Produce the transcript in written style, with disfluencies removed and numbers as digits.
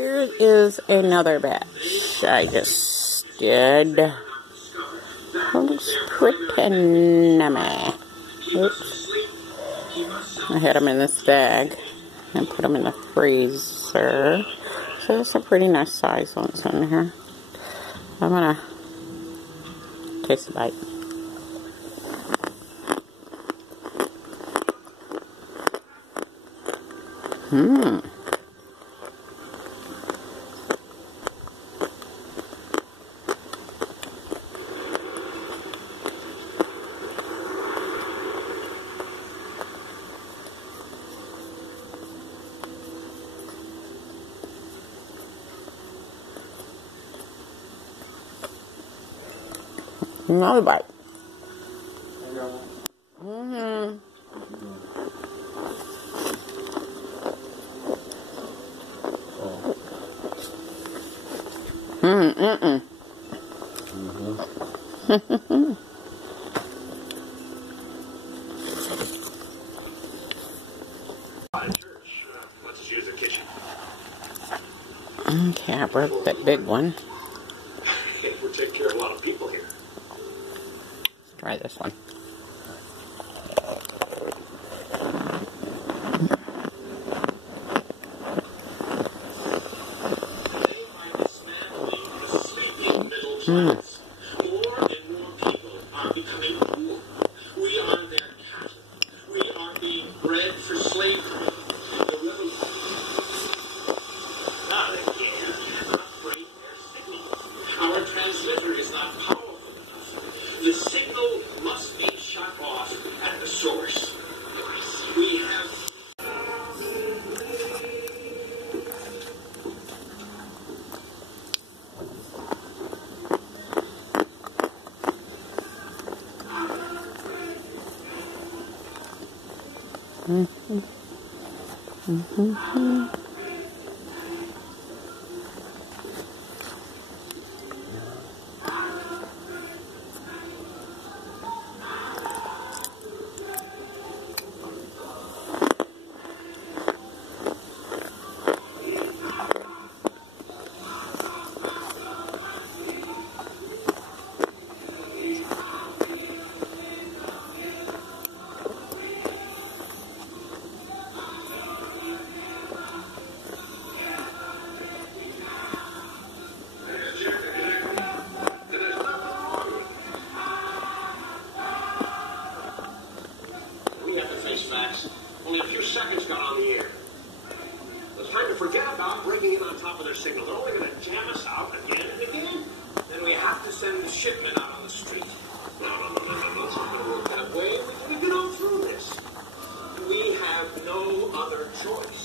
here is another batch I just did. Looks pretty nummy. Oops. I had them in this bag and put them in the freezer. So it's a pretty nice size ones in here. I'm gonna taste a bite. Another bite. Okay, I broke that big one. We're taking care of a lot of people here. Let's try this one. More and more people are becoming poor. We are their cattle. We are being bred for slavery. The revolution. Not again. Upgrade their signal. Our transmitter is not powerful enough. The signal must be shut off at the source. We have. Only a few seconds got on the air. It's time to forget about breaking in on top of their signal. They're only going to jam us out again and again. Then we have to send the shipment out on the street. No. It's not going to work that way. We can go through this. We have no other choice.